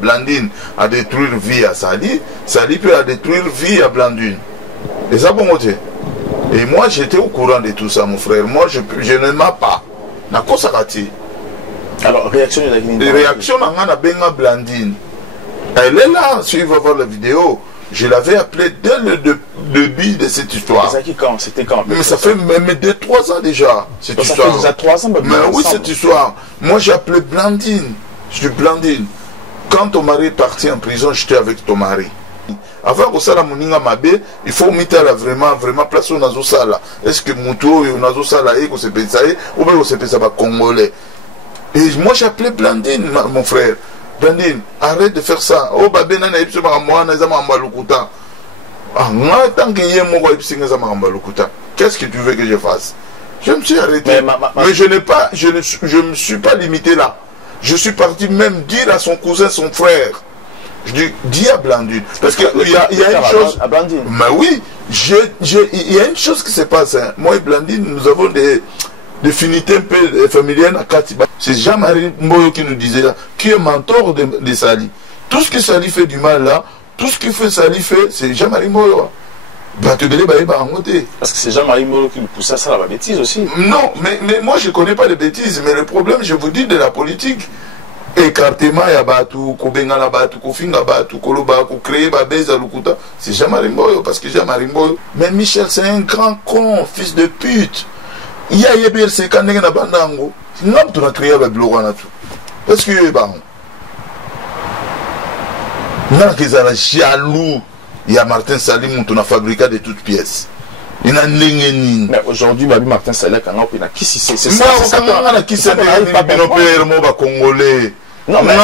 Blandine à détruire vie à Sali, Sali peut à détruire vie à Blandine. Et ça, bon côté. Et moi, j'étais au courant de tout ça, mon frère. Moi, je ne m'en pas. Alors, réaction de la Guinée. Réaction à Benga Blandine. Elle est là, si il va voir la vidéo. Je l'avais appelé dès le début de cette histoire. C'était quand? Mais ça fait même 2-3 ans déjà, cette histoire. Ça fait déjà 3 ans. Mais oui, cette histoire. Moi, j'ai appelé Blandine. Je suis Blandine. Quand ton mari est parti en prison, j'étais avec ton mari. Avant que ça, la moninga mabe, il faut mettre vraiment place au nazo sala. Est-ce que Moutou et nazo sala et que c'est pensé ou bien que c'est pensé par Congolais. Et moi, j'ai appelé Blandine, mon frère. Blandine, arrête de faire ça. Oh, babé, nana, il moi, qu'est-ce que tu veux que je fasse? Je me suis arrêté. Mais je ne me suis pas limité là. Je suis parti même dire à son cousin, son frère. Je dis à Blandine. Parce qu'il y a une chose. Mais oui, il y a une chose qui se passe. Hein. Moi et Blandine, nous avons des affinités un peu familiales à Katiba. C'est Jean-Marie Mboyo qui nous disait là, qui est mentor de Sali. Tout ce que Sali fait du mal là, tout ce que Sali fait, c'est Jean-Marie Mboyo. Parce que c'est Jean-Marie Mboyo qui nous pousse à ça, la bêtise aussi. Non, mais moi je ne connais pas les bêtises. Mais le problème, je vous dis, de la politique, écartement, il y a Batou, Kobengala Batou, Kofinga Batou, Koloba, Créer Babeza Lukuta. C'est Jean-Marie Mboyo, parce que Jean-Marie Mboyo. Mais Michel, c'est un grand con, fils de pute. Il y a Yébir, c'est quand il y a Bandango. Non, tu as créé avec Blogana tout. Parce que, bon. Non, qu'ils ont jaloux. Il y a Martin Salim, on a fabriqué de toutes pièces. Il y a Nengenin. Mais aujourd'hui, Martin Salim, il a qui c'est ça? C'est ça, qui c'est pas congolais. Non, mais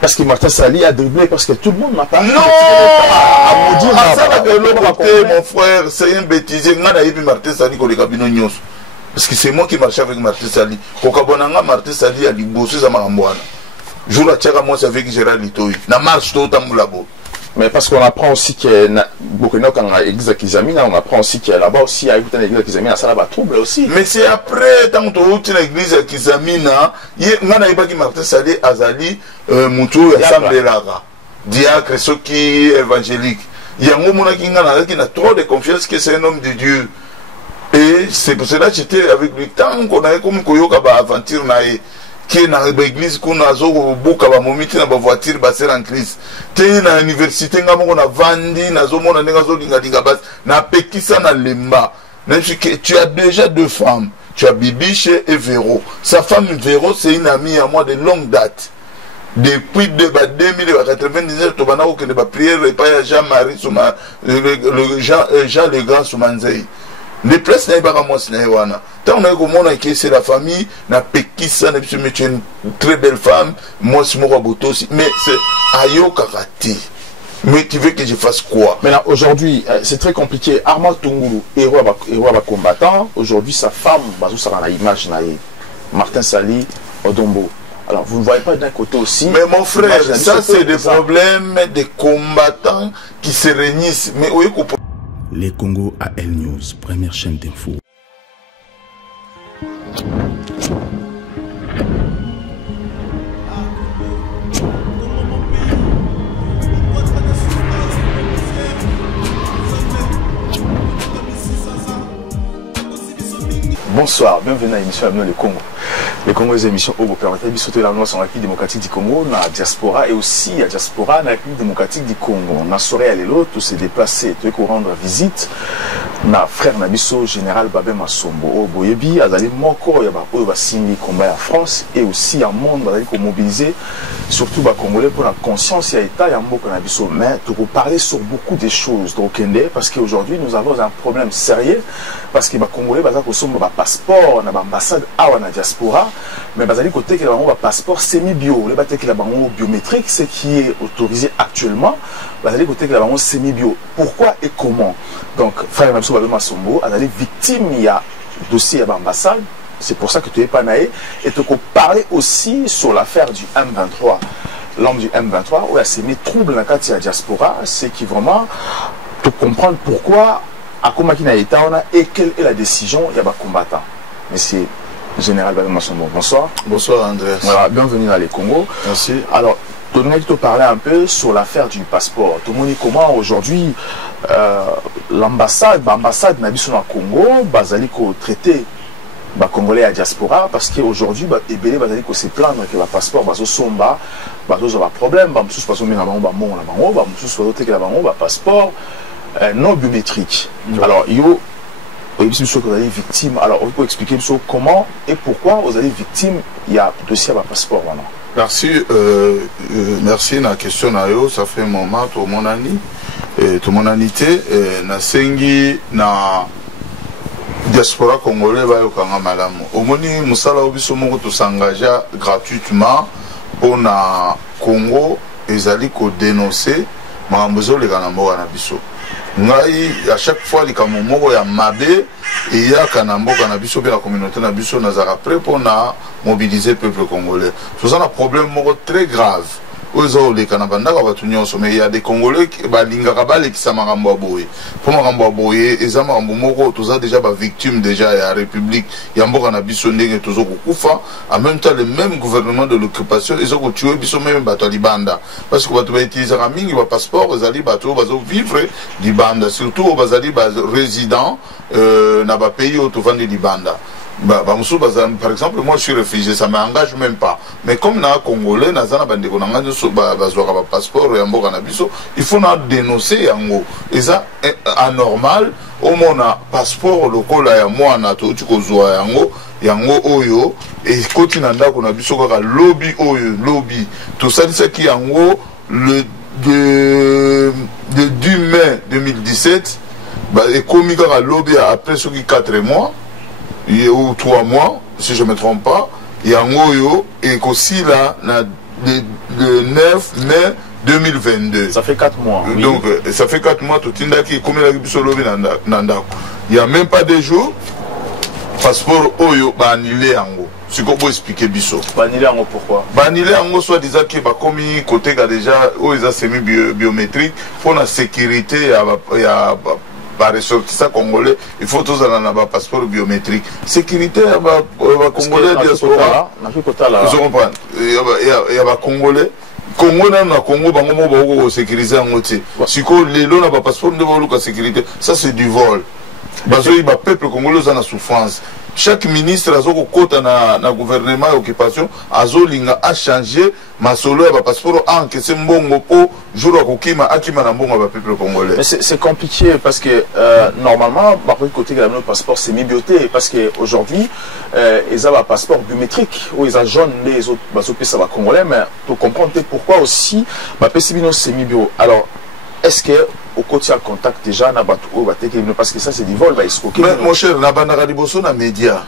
parce que Martin Sali a dribblé, parce que tout le monde n'a pas. Non! Mon frère, c'est un bêtisier. Martin Sali, parce que c'est moi qui marchais avec Martin Sali. Martin Sali a dit bosser ça m'a emboîté. Jour la tchèque, moi, c'est avec Gérard Litoy. Na marche tout au labo. Mais parce qu'on apprend aussi que quand on a l'église Kizamina, on apprend aussi qu'il y a là-bas aussi, à l'église Kizamina, ça là-bas trouble aussi. Mais c'est après, tant que tu as l'église Kizamina, il y a un Martin Sali, Azali, Moutou, Assemblée Lara, diacre, ceux qui évangéliques. Il y a un moment qui a trop de confiance que c'est un homme de Dieu. Et c'est pour cela que j'étais avec lui. Tant qu'on avait comme Koyoka aventure, qui est dans l'église, qu'on a beaucoup de moments dans la voiture, basée en crise. Tu es dans l'université, on a vendu, on a pékissa dans lemba. Tu as déjà 2 femmes. Tu as Bibiche et Véro. Sa femme Véro, c'est une amie à moi de longue date. Depuis 2099, tu as eu une prière et pas Jean-Marie, Jean le Grand Soumanzei. Les places n'est pas moi, tant on a comment c'est la famille, n'a pékissa, n'a tu es une très belle femme, moi c'est mon rabot aussi, mais c'est ayo karaté. Mais tu veux que je fasse quoi? Maintenant, aujourd'hui, c'est très compliqué. Armand Tungulu, héros combattant, aujourd'hui sa femme, ça va l'image, Martin Sali, Odombo. Alors, vous ne voyez pas d'un côté aussi. Mais mon frère, ça c'est des problèmes des combattants qui se réunissent. Mais oui, Les Congo AL News, première chaîne d'info. Bonsoir, bienvenue à l'émission Avenir le Congo. Le Congo est une émission où vous permettez de sauter la noce en République démocratique du Congo, dans la diaspora et aussi la diaspora dans la République démocratique du Congo. On a soirée à l'élo, tous se déplacer, tous se rendre visite. Na frère Nabiso, général Babé Massombo, au Boyebi, Azali Moko, Yaba Simi, combat en France et aussi en monde, Azali mobiliser, surtout les Congolais pour la conscience et l'État, Yambo Nabiso. Mais pour parler sur beaucoup de choses, donc, parce qu'aujourd'hui nous avons un problème sérieux, parce que les Congolais, ils ont un passeport, une ambassade à la diaspora, mais Bazali côté qu'il y a un passeport semi-bio, le bâtiment qu'il y a un biométrique, ce qui est autorisé actuellement, Bazali côté qu'il y a un semi-bio. Pourquoi et comment? Donc, frère Nabso Babé Massombo, elle est victime, il y a dossier à l'ambassade, c'est pour ça que tu es pas naïf, et tu peux parler aussi sur l'affaire du M23. L'homme du M23, où il y a ces troubles dans la diaspora, c'est qui vraiment, pour comprendre pourquoi, à comment il y a et quelle est la décision, il y a des combattants. Monsieur Général Bamasombo, bonsoir. Bonsoir Andrés. Voilà, bienvenue dans les Congo. Merci. Alors, tu as te parler un peu sur l'affaire du passeport. Tout le monde dit comment aujourd'hui l'ambassade n'a pas Congo, bazali ko traité ba congolais à diaspora parce qu'aujourd'hui ebele bazali ko se plaindre que le passeport bazo somba bazo ba problème ba mususu bazo menga bango ba mon na bango ba mususu bazo tekela bango ba passeport non biométrique. Alors yo vous allez victime. Alors, on peut expliquer comment et pourquoi vous allez victime. Il y a dossier à passeport maintenant. Merci, merci. La question ça fait un moment tout mon année, tout mon annité. Na sengi na diaspora congolais va au Kanga malamu. Au moni musala obiso moko to s'engager gratuitement pour na Congo ezali ko dénoncer mambozo le kanambo na biso. Ngai à chaque fois les kamomoko ya mabe et ya kanamboka na biso be la communauté na biso nazara prêt pour na mobiliser peuple congolais. C'est un problème très grave. Ozo le kanabanda ka batu nyonso mais il y a des congolais qui balinga kabale qui sa makambo boye. Pour makambo boye eza makambo moko toza déjà ba victime déjà ya république ya mboka na biso ndenge tozo kufa en même temps le même gouvernement de l'occupation ils ont tué biso même bato libanda parce que bato ba utiliser mingi ba passeport ezali bato bazo vivre libanda surtout bazali ba résident na ba pays au to vendre libanda. Par exemple, moi je suis réfugié, ça ne m'engage même pas. Mais comme na Congolais, il faut dénoncer yango. Et ça est anormal. Au moins passeport local ya moi na to tukozwa yango yango oyo et kotinanda ko na biso kaka lobby oyo lobby tout ça c'est qui yango le 10 mai 2017 et comme kaka lobby après ce qui 4 mois ou 3 mois, si je ne me trompe pas, il y a un goyo et aussi là, le 9 mai 2022. Ça fait 4 mois. Oui. Donc, ça fait 4 mois, tout le monde qui est comme il n'y a même pas de jours, passeport Oyo, annulé en gros. C'est qu'on peut expliquer biso. Banilé en gros pourquoi? Banilé en gros, soit disant qu'il va comme côté déjà, ils ont semi-biométrique pour la sécurité, il y a par ressortissant congolais, il faut tous avoir un passeport biométrique. Sécurité, congolais diaspora. Ils comprennent. Il y a congolais. Congo na Congo bango mo sécuriser en ôté. Si ko lelo na ba passeport de volu sécurité, ça c'est du vol. Bazo ba peuple congolais en souffrance. Chaque ministre a kota na gouvernement et occupation azolinga a changé ma solo ya passeport en que c'est mbongo po jour akokima akima na mbongo ba peuple congolais. Mais c'est compliqué parce que normalement par côté de notre passeport c'est mi-bioté parce que aujourd'hui ils ont un passeport biométrique où ils ont jaune les autres baso pesa ba congolais mais tu comprends pourquoi aussi ba pesibino c'est mi-bio. Alors est-ce que au quotidien contact déjà na batou parce que ça c'est du vol va escroquer. Mais mon cher na bandaka liboso na média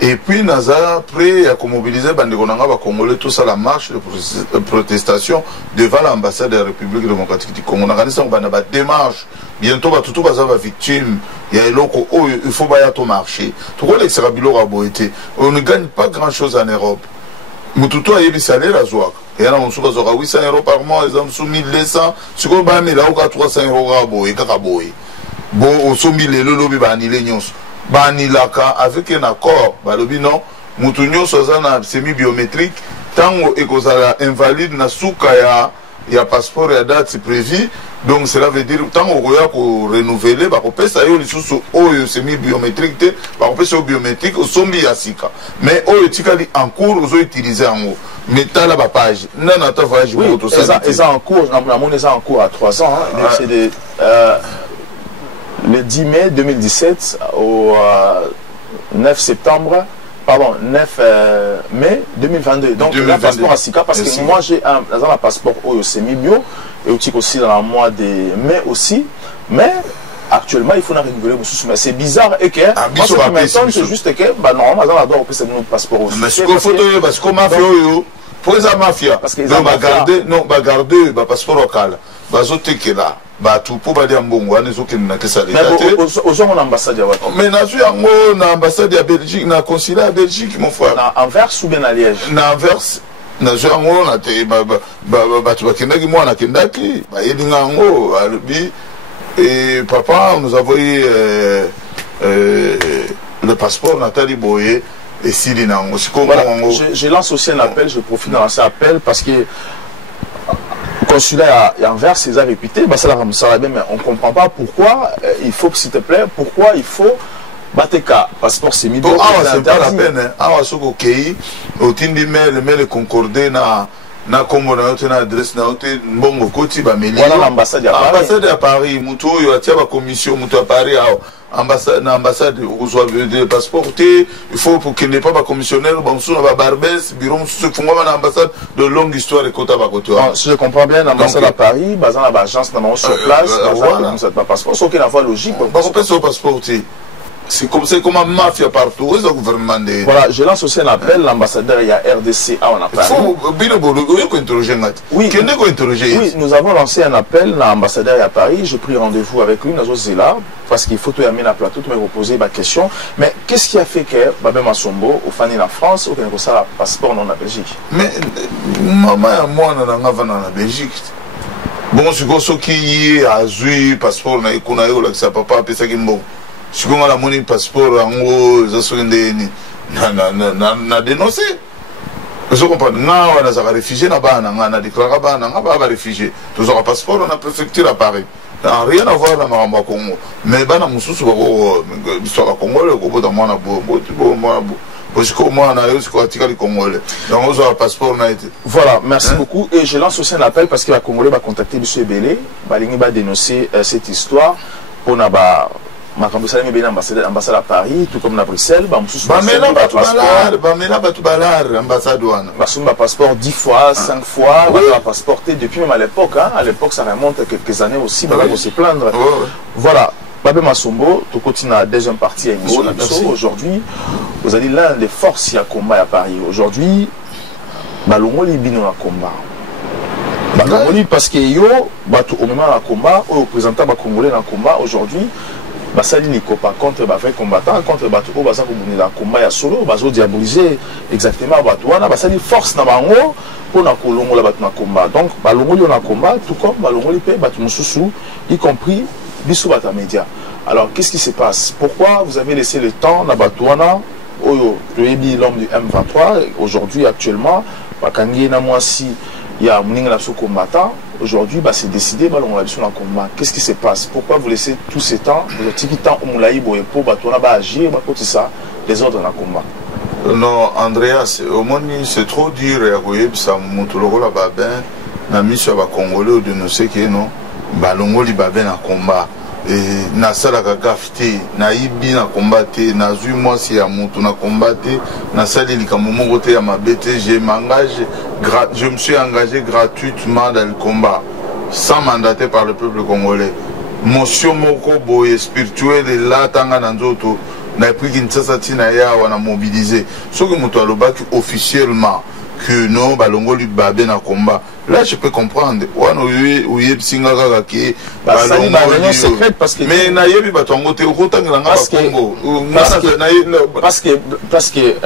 et puis naza prêt à mobiliser bandeko nanga ba congolais tous à la marche de protestation devant l'ambassade de la République démocratique du Congo. Na kanisa bana ba démarche bientôt ba tutu baza ba victime ya eloko il faut ba ya to marcher. To ko l'extra biloko boité. On ne gagne pas grand-chose en Europe. Mututu ayebi salaire azwaka. Et là, on se passe 800 € par mois, ils ont soumis 200, ce qu'on va mettre là, 300 € à boy, kakaboy. Bon, on soumis les lobby banilé nyons. Banilaka, avec un accord, balobi non, moutounyo sozana semi-biométrique, tant qu'on est invalide, na souka ya passeport et date prévu. Donc cela veut dire tant qu'on va renouveler, bah on peut ça y est sous semi-biométrique, bah on peut ça biométrique au sombi yasika. Mais au etikali en cours, vous utilisez en haut. Mais t'as la page. Non, non, t'as voyagé pour tout ça. Ils sont en cours. La monnaie est en cours à 3 ans. Hein. C'est le 10 mai 2017 au 9 septembre. Pardon, 9 mai 2022. Donc, il y a un passeport à Sika parce que moi, j'ai un passeport au semi-bio et aussi dans le mois de mai aussi. Mais actuellement, il faut renouveler. Mais c'est bizarre et que moi, ce qui m'étonne, c'est juste que normalement, on doit passer notre passeport aussi. Mais ce qu'il faut, parce qu'on mafia, pour les mafia, parce qu'ils ont gardé, non, garder le passeport local. Bazote que là. Tout pour pas dire bon, on est au Kenya que ça. Mais aux gens on ambassade à Ouattara. Mais na suis en na ambassade à Belgique, na consulat à Belgique mon frère. Na Anvers ou bien à Liège. Na Anvers, na suis en na te tu vas kenda qui moi na kenda qui, yelinga ngo albi et papa nous a envoyé le passeport Nathalie Boye et Sidi Nango. Voilà, je lance aussi un appel, je profite de lancer un appel parce que le consulat à Anvers, c'est réputé, bah, ça la bien, mais on ne comprend pas pourquoi il faut, s'il te plaît, pourquoi il faut Bateka, passeport c'est mis. C'est pas la peine. Ah, ce que au tindi mais concordé na Congo na yote na adresse na yote mbongo koti ba meli. Voilà l'ambassade à Paris. Ambassade à Paris, mutu yo atia ba commission mutu à Paris ambassade na ambassade reçoit des passeports il faut pour qu'il n'ait pas ba commissionnaire ba musu na ba barbès bureau musu fungwa na ambassade de longue histoire et kota ba koto. Si je comprends bien l'ambassade à Paris, bazan la agence na sur place, bazan ça pas passeport, c'est aucune fois logique. Ba ko pesa passeport. C'est comme un mafia partout, le gouvernement. Voilà, je lance aussi un appel, l'ambassadeur, il y a RDC à Paris. Oui, nous avons lancé un appel, l'ambassadeur à Paris, j'ai pris rendez-vous avec lui, nous sommes là, parce qu'il faut tout amener à plateau, tout me reposer ma question. Mais qu'est-ce qui a fait que Babé Massombo, au fan de la France, ou qu'il y a ça, passeport non en Belgique? Mais, maman et moi, on a en Belgique. Bon, c'est ce qui est à Zui, passeport, on a eu papa, après ça qui est bon. Si on a la monnaie passeport en haut, ça na dénoncé. Vous comprenez? On a réfugié là-bas, on a déclaré là-bas, on a réfugié. Tous un passeport, on a préfecture à Paris. Rien à voir dans le Congo. Mais on a moussou sur le Congo, le Congo dans mon abou. Parce que moi, on a eu le Congolais. Donc, on a un passeport. Voilà, merci beaucoup. Et je lance aussi un appel parce que les Congolais vont contacter M. Belé. Il va dénoncer cette histoire. On a ambassade à Paris, tout comme à Bruxelles. Passeport 10 fois, 5 fois, passeport depuis même à l'époque. À l'époque, ça remonte à quelques années aussi, mais là, on se plaindre. Voilà. Babé Massombo, tu continues la deuxième partie à l'émission. Aujourd'hui, vous avez l'un des forces qui a combat à Paris. Aujourd'hui, Balongo Libino a combat. Parce que yo, au moment de combat, au représentant congolais dans le combat, aujourd'hui, ça dit pas contre les vrais combattants, contre les bateaux, ça va combat à solo, ça va diaboliser exactement les ça dit force dans bango pour na kolongo la batu na combat. Donc, balongo li na combat, tout comme balongo li pe batu mususu, y compris biso bata média. Alors, qu'est-ce qui se passe? Pourquoi vous avez laissé le temps na batuana, oyo, l'homme du M23, aujourd'hui, actuellement, bakangi na mwasi, il y a un combattant. Aujourd'hui, c'est décidé, on a besoin d'un combat. Qu'est-ce qui se passe? Pourquoi vous laissez tout ce temps? Vous avez dit temps où on a agir, les ordres dans le combat. Non, Andreas, au moins, c'est trop dur. Ça montre la mission à Congolais ou de nous, c'est que non, Balongo li babé dans combat. Et na sala gafté, na ibi na combatté, na zui moi si ya mutu na combatté, na sali li kamomo côté ya mabete, je me suis engagé gratuitement dans le combat, sans mandaté par le peuple congolais. Motion moko boye spirituel et là tanga na nzoto, na pris Kinshasa tina ya wana mobilisé. Ce que mutu alobaki officiellement que non balongo li babé na combat. Là je peux comprendre. Wana uye psinga kaka ki balongo secrète parce que mais na yebi batongo te okotangela nga bakongo. Parce que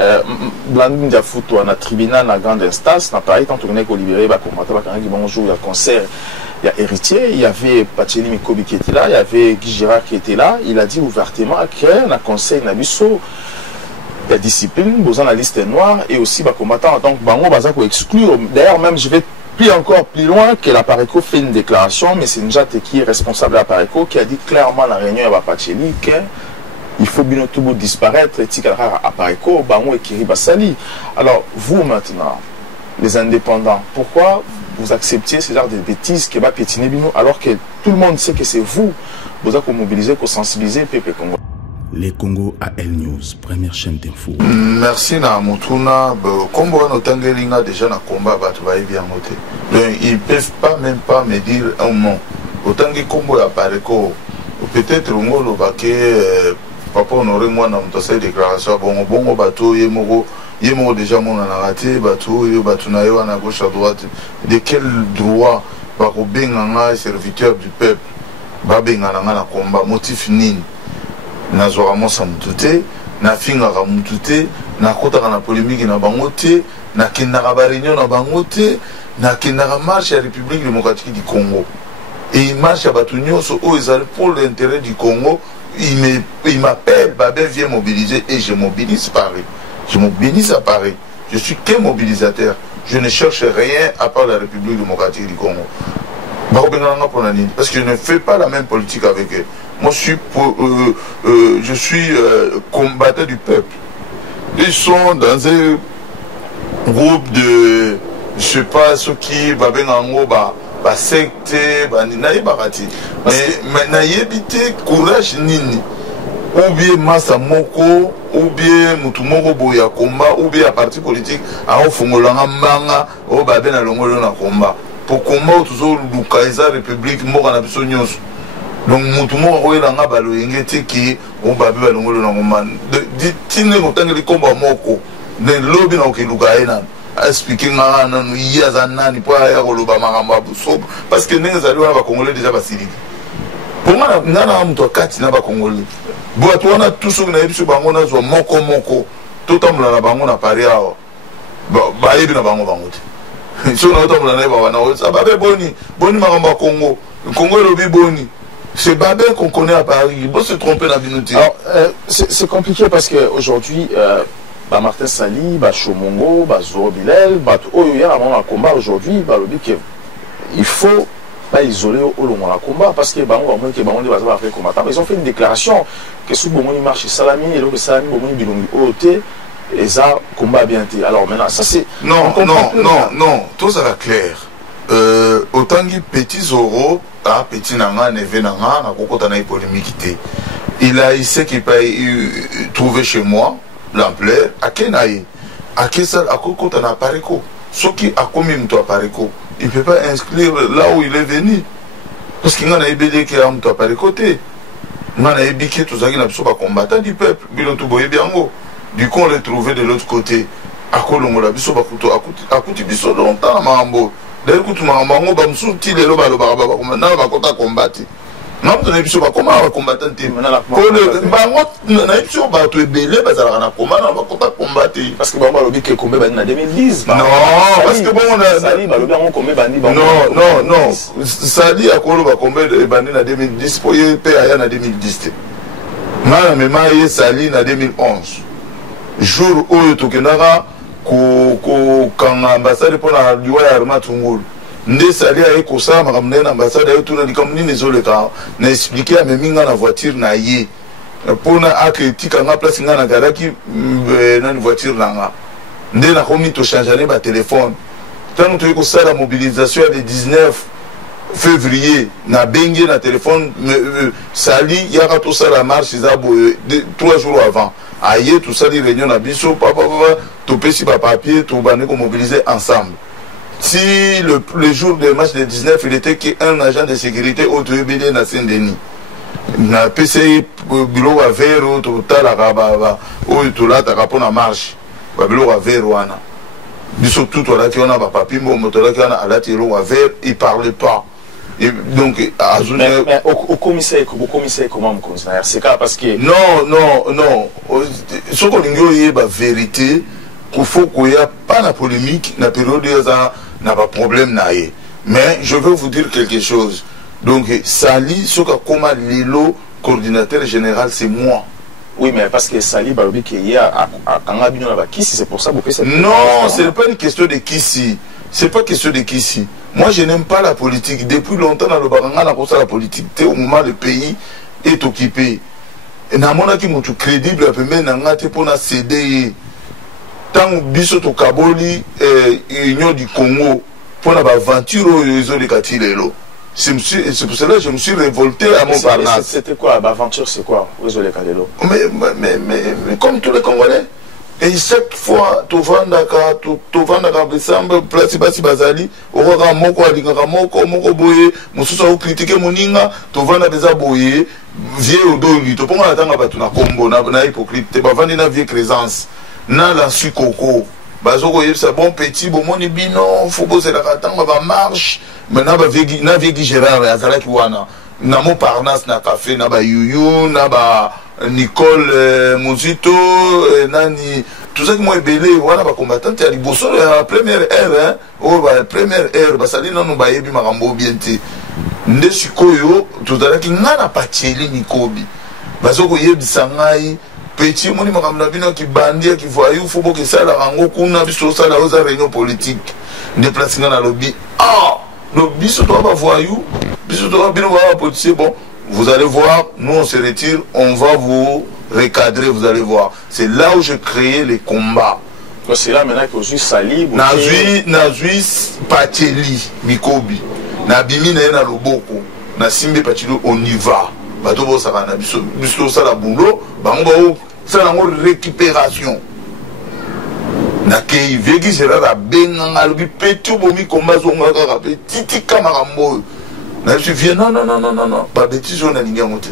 Blandine Diafuto na tribunal na grande instance na Paris quand on est libéré ba combattant ba kangi bonjour il y a concert, il y a héritier, il y avait Pacheli Mikobi qui était là, il y avait Guy Girard qui était là, il a dit ouvertement que na conseil na biso la discipline, besoin de la liste noire et aussi les combattants. Donc, bango baza ko exclure. D'ailleurs, même je vais encore plus loin que l'Apareco fait une déclaration, mais c'est Njate qui est responsable de l'Apareco qui a dit clairement dans la réunion à Pacheli qu'il faut bien tout disparaître et Tikara Apareco, bango et Kiri Basali. Alors, vous maintenant, les indépendants, pourquoi vous acceptez ce genre de bêtises qui va piétiner Bino alors que tout le monde sait que c'est vous avez mobilisé, vous sensibiliser le peuple congolais? Les Congo AL News, première chaîne d'info. Merci na Mutuna. Comme on a déjà na combat, bien noté. Donc ils peuvent même pas me dire un mot. Autant que combo à Pareco, peut-être on va que papa honoré moi dans cette déclaration. Bon bateau yemoro déjà mon narraté bateau na yo à gauche à droite. De quel droit va benga serviteur du peuple va benga na combat motif nini? Na zoama sa mutute na finga ka mutute na kota na polémique na bangote na kindaka ba réunion na bangote na kindaka marche à République démocratique du Congo et marche à batunyo so o ezali pour l'intérêt du Congo. Il m'appelle Babé vient mobiliser et je mobilise Paris Je mobilise à Paris. Je suis qu'un mobilisateur. Je ne cherche rien à part la République démocratique du Congo. Parce que je ne fais pas la même politique avec eux. Moi, je suis combattant du peuple. Ils sont dans un groupe de, je sais pas, ceux qui secte, mais naïbité, courage nini. Ou bien Massa Moko, ou bien Mutumoko Boya Komba, ou bien à parti politique, à Ofongolanga Manga, ou Babena Longolo na Komba. Pour combat toujours l'Ukaïsa République, Mora Nabisonios. Donc Mutumoko Langa Balo Yengeti qui, ou Babena Longolo na Komba. Tine Motangi Komba Moko, ne lobby na Okilukaïna. Expliquer nga nanu yazanani po ya koloba makamba buso parce que nenga zali wana ba congolais déjà basili pour moi ngana mtu akati na ba congolais bo atwana tusu na ebiso bango na zo moko to tamula na bango na pari awo ba yebi na bango te so na tamula na ba wana o sa ba be boni makamba Congo lobi boni. C'est Babé qu'on connaît à Paris. Il faut se tromper dans l'inutilité. Alors, c'est compliqué parce qu'aujourd'hui, Martin Sali, Chomongo, Zoro Bilel, il y a un combat aujourd'hui, il faut pas isoler au long de combat parce que ils ont fait une déclaration que si Bomoni marche Salami et le Salami Bomoni Bilongi OT et ça combat bien été. Alors maintenant ça c'est non, tout ça va clair. Autant que petit Zoro, petit Nanga, Neve Nanga, na kokota na polémique. Il sait qu'il peut trouver chez moi l'ampleur à Kenaï, à Kessal, à Kokota na Pareko. Ce qui a commis à Pareko, il ne peut pas inscrire là où il est venu. Parce qu'il y a un ébélé qui est à Pareko. Il y a un ébélé qui est combattant du peuple. Du coup, on l'a trouvé de l'autre côté. À Kolongola, à Koutibiso, longtemps, Mambo. D'ailleurs, Mambo, Bamsou, Tilelo, Balobaraba, maintenant, on va combattre. Non, on a dit comment on va combattre. Parce que Bamba Lobi qui est combattu en 2010. Non, parce que bon, on a. Sali, non. Sali a combattu en 2010 pour y aller en 2010. Mais Sali en 2011. Jour où tu as quand l'ambassade pour la Liwa Arma Tungul. Nde Sali a ekosala makamne na ambassade ayo tuna likamni nezoleka na expliquer à minga na voiture na ye pona akritika nga place nga na garaki na voiture nanga nde na komi to changer ba téléphone tant to ekosala mobilisation le 19 février na bengi na téléphone Sali yaka to sala marche za boye 3 jours avant aye tout ça réunion na biso papa to pesi ba papier to bane ko mobiliser ensemble. Si le jour du match de 19, il était qu'un agent de sécurité au TBD na Saint-Denis. Na PCI bureau à Vero, total à Rababa, ou tout là, t'as rapport à marche. Bureau à Vero, ana. Bisous tout là qui on a papi, mon moteur qui on a à la tiro à Vero, il parlait pas. Et donc, mais au commissaire, comment me considère? C'est ça parce que. Non. Ce qu'on dit, c'est la vérité. Il faut qu'il n'y ait pas de polémique dans la période où il n'y a pas de problème. Mais je veux vous dire quelque chose. Donc, Sali, ce comme Lilo, coordinateur général, c'est moi. Oui, mais parce que Sali, Balobi, qui est à Kangabino, c'est pour ça que vous faites cette. Non, ce n'est pas une question de Kissi. Ce n'est pas une question de Kissi. Moi, je n'aime pas la politique. Depuis longtemps, dans le Baranga, on a pensé à la politique. Au moment où le pays est occupé. Et dans mon avis, je suis crédible, pour céder. Tant biso to kaboli union du Congo pour l'aventure c'est pour cela que je me suis révolté à Montparnasse. C'était quoi l'aventure? C'est quoi mais comme tous les Congolais, et chaque fois tu vas dans Besamba place basi bazali ora moko alingaka moko boye mususu au critiquer moninga tu vas na beza boye vieux odoli to ponga tanga batu na kombo na hypocrite ba vandi na vie présence. Na la suikoko bazoko yebisa bon petit bomoni bino faut poser la katanga ba marche maintenant ba vegi na vegi Gérard azalaki wana na Montparnasse na café na ba yuyu na ba Nicole Muzito nani tout ça qui moi belé wana ba combattant ya liboso la première heure ba première heure ba sali nanu ba yebi makambo bienti nde sikoyo tout zalaki ngana pacheli nikobi bazoko yebisa ngai petit moni makamna bino ki bandia ki voyou faut que ça la rango kuna biso ça la oza réunion politique déplacement na lobby le biso to ba voyou biso to bino ba policier bon vous allez voir nous on se retire on va vous recadrer vous allez voir c'est là où je créais les combats. C'est là maintenant que je sali nazui Pacheli Mikobi na bimi na loboko na simbe Pacheli on y va bato bo saka na biso ça la boulot bango ba ça la récupération na kei veki sera la benga ngalobi petit bomi combat zonga kaka petit kamarambo na je viens non ba bêtise on a linga moté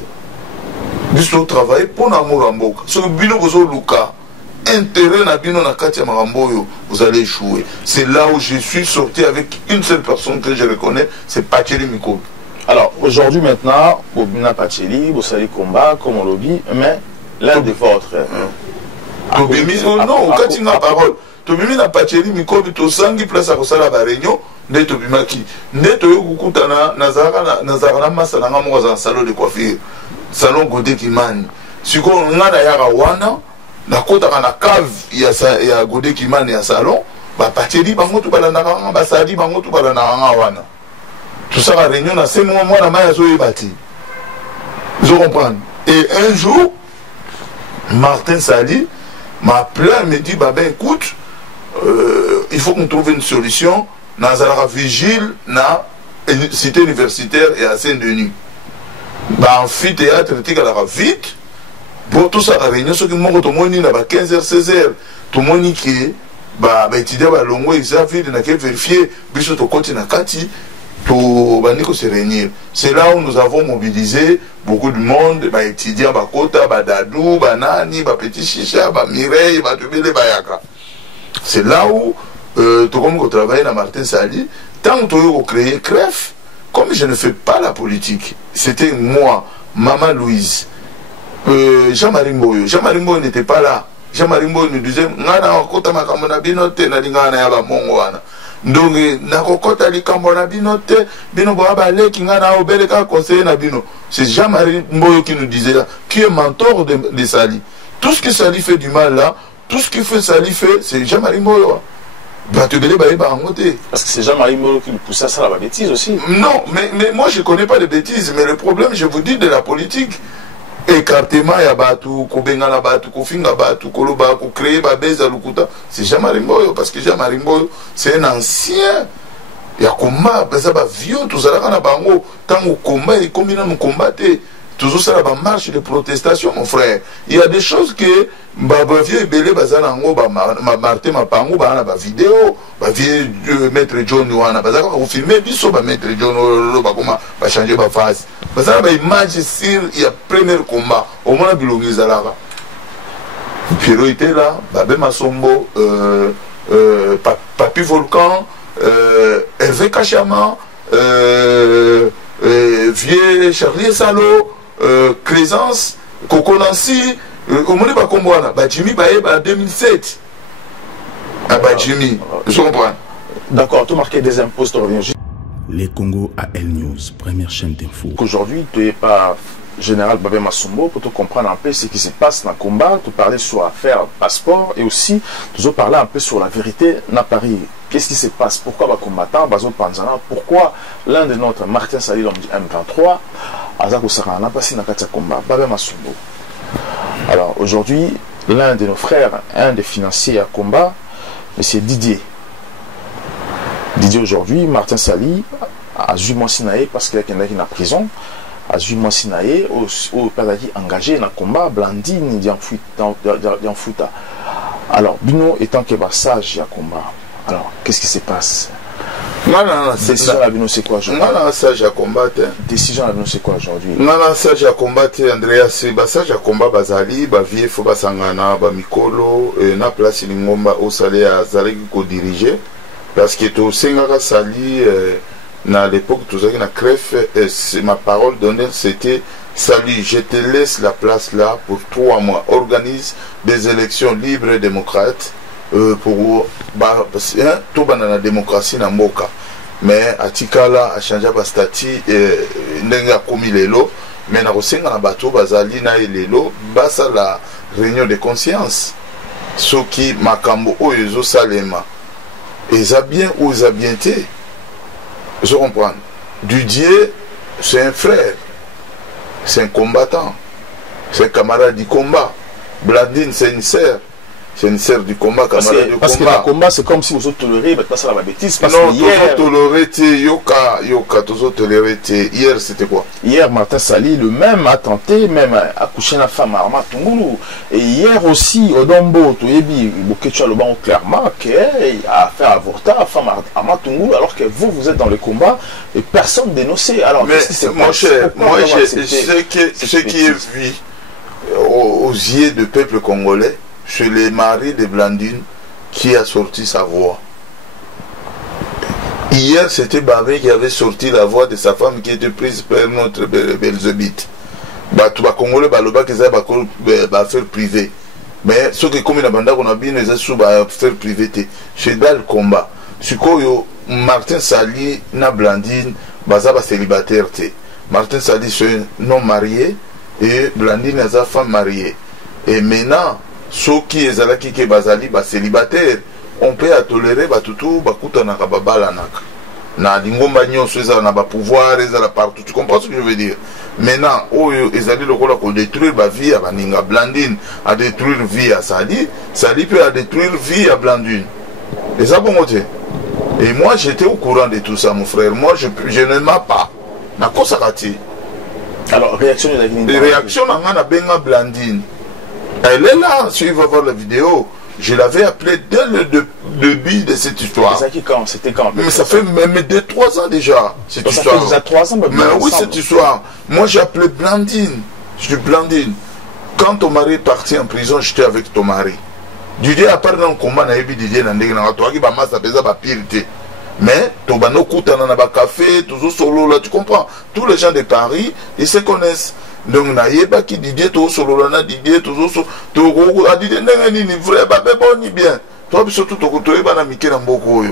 biso travailler pour na moramboka so bino bozo luka intérêt na bino na kati ya maramboyo vous allez échouer. C'est là où je suis sorti avec une seule personne que je reconnais, c'est Pacheli Mikobi. Alors aujourd'hui maintenant Bobina Pacheli vous allez combat comme on le dit mais l'un de votre non quand il n'a parole tobimi na Pacheli Mikobi to sangi place à kosala ba réunion nde tobimaki nde to kukutana nazara masala ngamo za salon de coiffure salon Godé Kimani siko ngana yaka wana na kota na cave ya Godé Kimani ya salon ba Pacheli bango to balanda ba sadi bango to balanda wana tout ça la réunion na c'est moi na maya zo yebati je comprends et un jour Martin Sali m'appelait me dit bah ben écoute il faut qu'on trouve une solution dans la vigile na cité universitaire et à Saint-Denis bah amphithéâtre tika la vite pour tout ça la réunion ce qui moko to moni na ba 15h 16h to moni ki ba étudiant ba longo examen na ke vérifier biso to koti na kati to baniko se réunir. C'est là où nous avons mobilisé beaucoup de monde, ba étudiants ba kota ba dadou ba nani ba petit chicha ba Mireille ba tubele ba yaka. C'est là où tout comme on travaille dans Martin Sali, tant que on créé CREF, comme je ne fais pas la politique, c'était moi, Maman Louise, Jean-Marie Mboyo. Jean-Marie Mboyo n'était pas là. Jean-Marie Mboyo nous disait ngana kota makamona binote na lingana ya ba mongo wana. Donc na kokota likambo na binote bino bo abale kingana obele ka conseiller na bino. C'est Jean-Marie Mboyo qui nous disait là, qui est mentor de Sali. Tout ce que Sali fait du mal là, tout ce que Sali fait, c'est Jean-Marie Mboyo. Parce que c'est Jean-Marie Mboyo qui nous poussait à ça la bêtise aussi. Non, mais moi je ne connais pas les bêtises. Mais le problème, je vous dis, de la politique, écartement, il y a Batou, Kobengala Batou, Kofinga Batou, Koloba, Créer Babeza Lukuta, c'est Jean-Marie Mboyo. Parce que Jean-Marie Mboyo, c'est un ancien. Il y a combat, ça va vieux, tout ça là, tant au combat, il combine à nous combattre. Toujours ça la marche de protestation, mon frère. Il y a des choses que vieux belé bazana ngo ba Martin Mapango ba na ba vidéo ba vieux maître John wana bazaka ko filmer biso ba maître John lo ba comment ba changer ba face. Bazana ba image sur il y a premier combat au moins bilongi zalaka. Pierrot était là, Babé Masombo, Papi Volcan, Hervé Kachama, vieux Charlie Salo, Clésance, Coco Nancy, Omoni Bakomboana, Badjimi Baeba 2007. Badjimi, je comprends. D'accord, tu marquais des imposteurs. Les Congo AL News, première chaîne d'info. Aujourd'hui, tu n'es pas général Babé Masombo pour te comprendre un peu ce qui se passe dans le combat, tu parlais sur l'affaire passeport et aussi tu as parlé un peu sur la vérité dans Paris. Qu'est-ce qui se passe? Pourquoi les combattants, pourquoi l'un de notre Martin Sali, l'homme du M23, Azako Sarana, passé dans le combat, Babé Masombo. Alors aujourd'hui, l'un de nos frères, un des financiers à combat, M. Didier. Didier aujourd'hui, Martin Sali, a Juman Sinaé parce qu'il y a quelqu'un en prison, a Juman Sinaé, au Padaki engagé dans le combat, Blandine, Dianfouta. Alors, Bino étant que sage à combat. Alors, qu'est-ce qui se passe? Non, décision à Bino, c'est quoi aujourd'hui? Non, sage à combattre. Décision à Bino, c'est quoi aujourd'hui? Non, sage à combattre, Andrea, c'est sage à combat, Bazali, Bavie, Foba Sangana, Bamikolo, na place Lingomba, au salé à Zalek, qu'on dirigeait. Parce que tout Sengara Sali, à l'époque, tout ça, na crève, ma parole donnée, c'était Sali, je te laisse la place là pour 3 mois. Organise des élections libres et démocrates. Pour tout la démocratie na mboka mais atikala a changé ba statut n'enga komi lelo mais na kosenga na bato bazali na elelo basa la réunion de conscience soki makambo oyo ezosalema eza bien ou eza bien te. Je comprends. Didier, c'est un frère, c'est un combattant, c'est un camarade du combat. Blandine, c'est une sœur. C'est une sœur du combat, camarade du combat. Parce que le combat, c'est comme si vous avez toléré, mais ça la bêtise. Parce non, que hier... toléré, yoka, toléré. Hier, c'était quoi? Hier, Martin Sali, le même a tenté, même à coucher la femme à Arma Tungulu. Et hier aussi, Odombo, Toyebi, Boketua Loban, clairement, qu'il a fait avorter la femme à Arma Tungulu, alors que vous êtes dans le combat et personne dénoncé. Alors, mais mon cher, ce qui est vu aux yeux du peuple congolais, c'est le mari de Blandine qui a sorti sa voix. Hier, c'était Babé qui avait sorti la voix de sa femme qui était prise par notre Belzébuth. Tout le Congolais, va faire privé. Mais ce qui est comme on a bien, faire privé. C'est dans le combat. Ce que Martin Sali na Blandine, baza célibataire. Martin Sali, c'est un non marié et Blandine est une femme mariée. Et maintenant, ceux qui sont bazali célibataire, on peut tolérer tout bakutanaka babalanaka. Na lingomba nyonso ezala na pouvoir ezala partout. Tu comprends ce que je veux dire? Maintenant, oyo ezali lokola ko détruire ba vie à baninga Blandine, à détruire vie à Sali, Sali peut à détruire vie à Blandine. Et ça bon côté. Et moi j'étais au courant de tout ça mon frère. Moi je ne m'en pas. Na kosakati. Alors réaction de la Guinée. Réaction na benga Blandine. Elle est là, si tu vas voir la vidéo. Je l'avais appelé dès le début de cette histoire. C'était quand? Mais ça fait même 2-3 ans déjà, cette histoire. Ça fait déjà 3 ans, mais oui, cette histoire. Moi, j'ai appelé Blandine. Je dis Blandine. Quand ton mari est parti en prison, j'étais avec ton mari. Didier, à part dans le combat, Didier, mais Tobano Koutana na café, toujours solo là, tu comprends? Tous les gens de Paris, ils se connaissent. Donc naïeba qui Didier tout solo là, Didier toujours solo, tout a Didier n'est ni vrai, bah bon ni bien. Toi surtout tout côté bah na Mickey na mboko yo.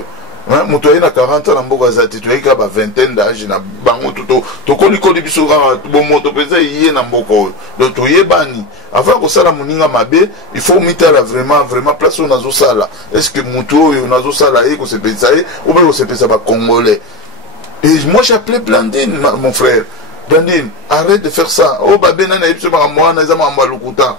Hein, moto na 40 ans na mboko azati, tu es qu'à vingtaine d'âge na bango tout to koli koli biso ka bon moto pesa yé na mboko. Donc tu y bani. Avant que ça la moninga mabe, il faut mettre là vraiment place au nazo sala. Est-ce que moto yo nazo sala et que se pensa ou bien se pensa ba congolais. Et moi j'appelais Blandine mon frère. Blandine, arrête de faire ça. Oh, babé, nana, il faut moi, n'a pas lukuta.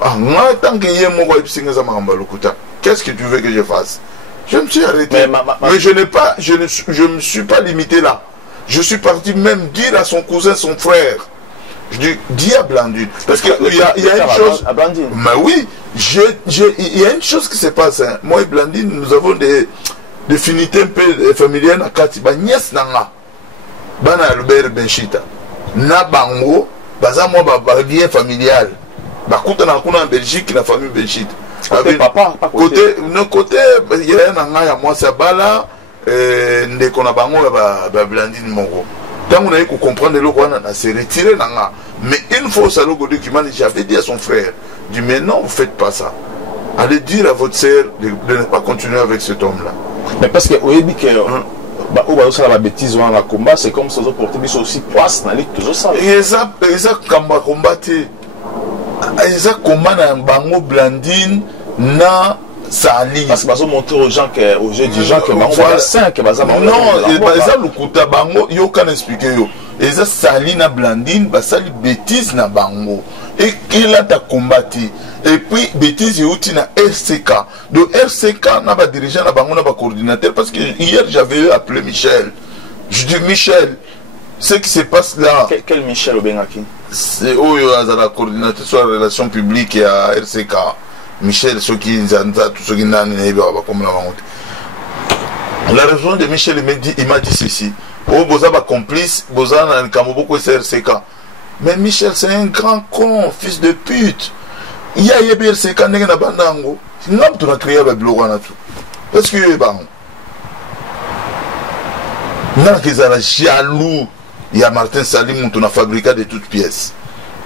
Ah, moi, tant que y a moi, il faut lukuta. Qu'est-ce que tu veux que je fasse? Je me suis arrêté. Mais je n'ai pas, je me suis pas limité là. Je suis parti même dire à son cousin, son frère. Je dis à Blandine. Parce qu'il y a une chose. Mais oui, il y a une chose qui se passe. Hein. Moi et Blandine, nous avons des affinités un peu familiales à Katiba. Niès Nanga. Bana Albert Benchita na bango baza moi ba bien familial bakuta na kuna en Belgique na famille Benchita papa côté il y a un nga ya moi sabala ndeko na bango ba Blandine mongo tant on a eu comprendre le quoi na se retirer nanga mais une fois ça le document j'avais dit à son frère dit mais non vous faites pas ça allez dire à votre sœur de ne pas continuer avec cet homme là mais parce que oyebi que la bêtise ou un combat, c'est comme ça, ils sont aussi poisse dans les toujours ça. Et ça, combattre. Et ça, combat dans Bango Blandine, na Sali. Parce que montrer aux gens que, aux jeux du gens que Bango voilà. 5, non, et ça, le coup Bango, yo can expliquer yo. Et ça, Sali na Blandine, bah ça, bêtise na Bango. Et qu'il a ta combattu. Et puis, bêtise, il y a RCK. De RCK, n'a pas dirigeant, n'a pas coordinateur. Parce que hier, j'avais appelé Michel. Je dis, Michel, ce qui se passe là. Quel Michel Obengaki? C'est où il y a la coordinateur sur la relation publique et à RCK. Michel, ceux qui ont tout ce qui n'ont pas comme la raison de Michel, il m'a dit ceci. Oh, vous avez complice, vous avez un Kamoboko et RCK. Mais Michel, c'est un grand con, fils de pute. Il y a des RCK qui ont bandango. Non, tu as créé avec le roi. Parce que bon. Non, qu'ils ont jaloux. Il y a Martin Salim qui a fabriqué de toutes pièces.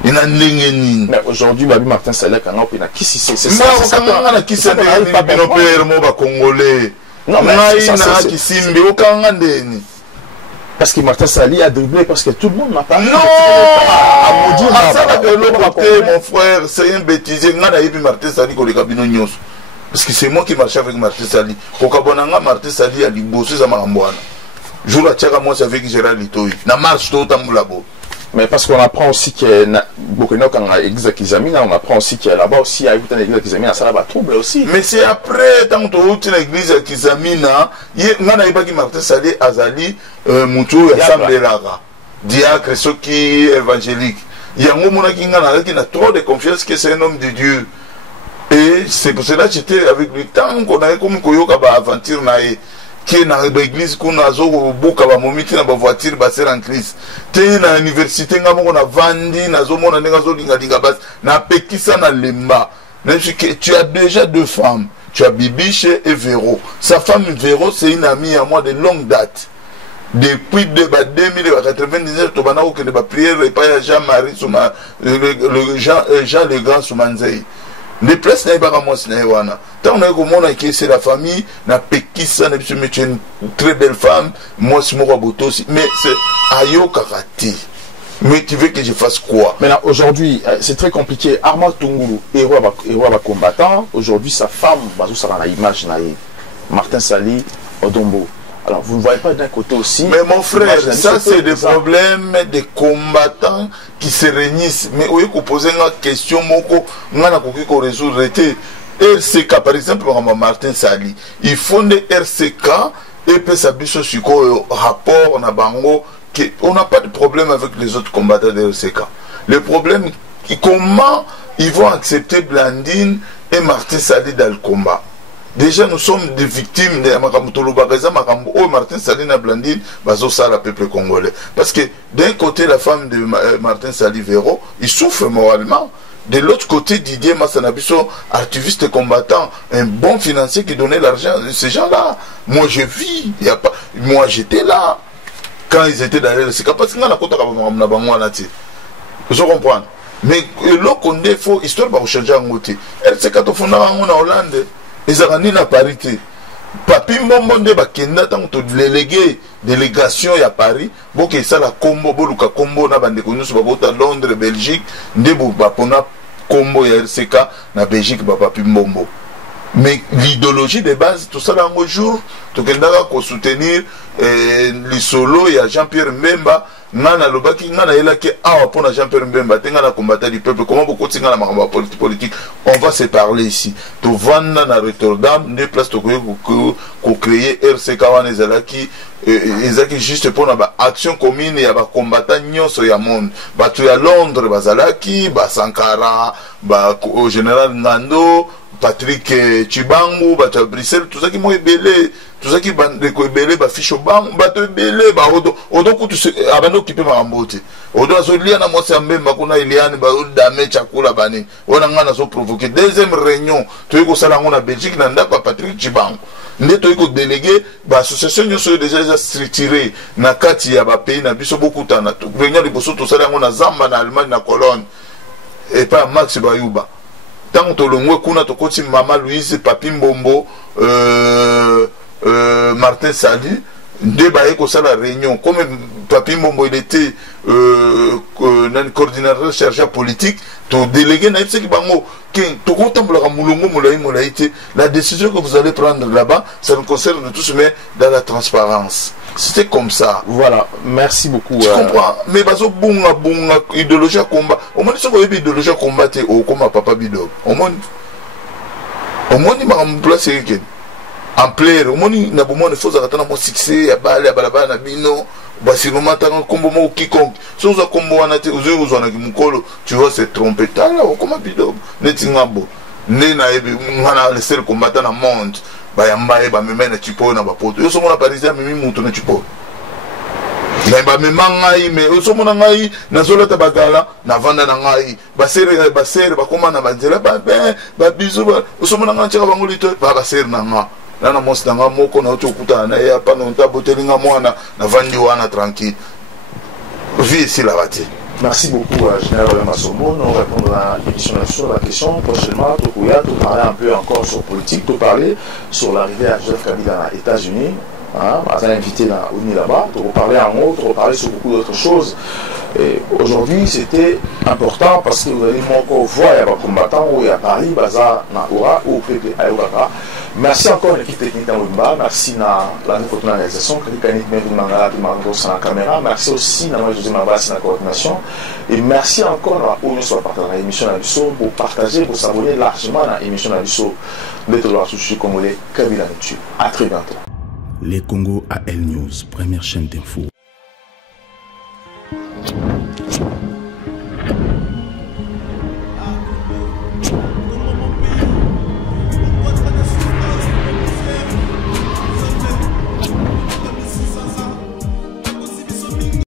Il y a n'engeni. Mais aujourd'hui, Martin Salim a qui c'est ça. Non, qui c'est pas congolais. Non, mais c'est ça. Parce que Martin Sali a dribblé, parce que tout le monde n'a pas... Non, mon frère, c'est un bêtisier. Martin Sali, parce que c'est moi qui marchais avec Martin Sali. Kokabonanga Martin Sali a libosé ça marambouana. Jour la tchaka moi c'est avec Gérard Litoy. Na marche tout tambulabo. Mais parce qu'on apprend aussi que beaucoup de quand on apprend aussi qu'il y a là-bas aussi à écouter l'église Kizamina, ça va trouble aussi. Mais c'est après tant que tu l'église Kizamina, il y a pas qui Martin Sali Azali Moutou assemblée là. Diacre ceux qui évangélique. Il y a un moment qui a trop de confiance que c'est un homme de Dieu. Et c'est pour cela que j'étais avec lui. Tant qu'on avait comme Koyoka aventure naïe, qui est dans l'église, qu'on a beaucoup de moments dans la voiture, basée en crise. Tu es dans l'université, on a vendu, on a pékissa dans lemba. Tu as déjà deux femmes. Tu as Bibiche et Véro. Sa femme Véro, c'est une amie à moi de longue date. Depuis 2099, tu as prié Jean-Marie, Jean le Grand Soumanzei. Les places n'est pas moi wana. Tant on a comme que c'est la famille na pekisa na biso mettre une très belle femme, moi c'est mon boto aussi, mais c'est ayo karaté. Mais tu veux que je fasse quoi? Maintenant aujourd'hui, c'est très compliqué. Armand Tungulu, héros combattant, aujourd'hui sa femme, bazou ça dans l'image na Martin Sali Odombo. Alors, vous ne voyez pas d'un côté aussi... Mais mon frère, ça c'est des problèmes des combattants qui se réunissent. Mais oui, vous posez une question, on a résoudre. RCK, par exemple, Martin Sali, ils font des RCK et puis ça biso sur rapport, on a bango, on n'a pas de problème avec les autres combattants de RCK. Le problème, comment ils vont accepter Blandine et Martin Sali dans le combat? Déjà, nous sommes des victimes de Martin Sali et Blandine, le peuple congolais. Parce que d'un côté, la femme de Martin Sali Véro, il souffre moralement. De l'autre côté, Didier Massanabiso, activiste combattant, un bon financier qui donnait l'argent à ces gens-là. Moi, je vis. Moi, j'étais là. Quand ils étaient dans les... C'est parce que je comprends. Mais là, qu'on est faux, histoire va changer en côté. Elle s'est quand on en Hollande. Ils ont ni la parité. Papi Mbombo nde bakenda tant que délégué délégation à Paris, bon que ça la combo boluka combo na bande ko nyuso bakota Londres Belgique nde bo bapona combo ya RCK na Belgique ba Papi Mbombo. Mais l'idéologie de base tout ça dans un jour to kendaka ko soutenir les solos ya Jean-Pierre Mbemba nana lobaki nana elaki awa pona Jean-Pierre Mbemba tenga na combattant du peuple comment beaucoup tinga na makamba politique on va se parler ici to vanda na Rotterdam des places to ko créer RCK wana ezalaki ezaki juste pona ba action commune ya ba combattant nyonso ya monde batu ya Londres bazalaki ba Sankara ba général Ngando Patrick Chibangu batu ya Bruxelles tout ça qui moi belé tout ça qui bande ko belé ba ficho bang batu belé ba odo kutu abando kipe marambote odo azolia na mwasi ambemba kuna iliani ba dame chakula bani ona ngana so provoquer deuxième réunion to ko sala ngona Belgique na ndako Patrick Chibangu nde to ko délégué ba association nyoso déjà structuré na kati ya ba pays na biso beaucoup tana to réunion liboso to sala ngona Zamba na Allemagne na Cologne et pas Max Bayuba. Tant que l'on kuna to koti Mama Louise Papi Mbombo Martin Sali débat ko ça la réunion comme Papi Mbombo il était coordinateur chercheur politique to délégué na qui bango to kotambola mulungu molaïté la décision que vous allez prendre là-bas ça nous concerne tous mais dans la transparence. C'était comme ça. Voilà, merci beaucoup. Tu comprends? Mais bazo bunga idéologie à combat. Au moins, si vous avez idéologie à combattre, au comme papa Bido. Au moins, il m'a remplacé en plaire. Au moins, il n'a pas de choses à attendre. Mon succès, à balle, à balaba, à bino. Basi no matanga combo mo quiconque. Si vous avez combo à naté, vous avez mukolo, tu vas se tromper. Tala, au comme Bido. Netingabo. Nena ebi, ngana le seul combattant dans le monde. Bayamba eba memena chipo na bapoto yo somona parisien mimi mutu na chipo na ba memangai me yo somona ngai na zolata bagala na vanda na ngai basere bakoma na banzela ba bizu ba yo somona ngai chaka bango lito ba basere na nga na mos na nga moko na otokuta na ya pa no ntabotelinga mwana na vandi wana tranquille vie ici la bati. Merci beaucoup à Général Massomo. Nous répondrons à l'émission sur la question. Prochainement, Tokuya, tu parler un peu encore sur politique, tu parler sur l'arrivée à Joseph Kabila aux États-Unis. On a invité là-bas, pour parler en autre, pour parler sur beaucoup d'autres choses. Aujourd'hui, c'était important parce que vous allez encore voir les combattants ou à Paris, Baza, Naoura ou au peuple Ayokaka. Merci encore à l'équipe technique d'Amouimba, merci à la photo d'organisation, la caméra, merci aussi à José Mabas la coordination, et merci encore à Oyo sur la partenaire émission Nabiso pour partager, pour s'abonner largement à l'émission Nabiso de Toloa Sushi Congolais, Kabila Nutu. À très bientôt. Les Congo AL News, première chaîne d'info.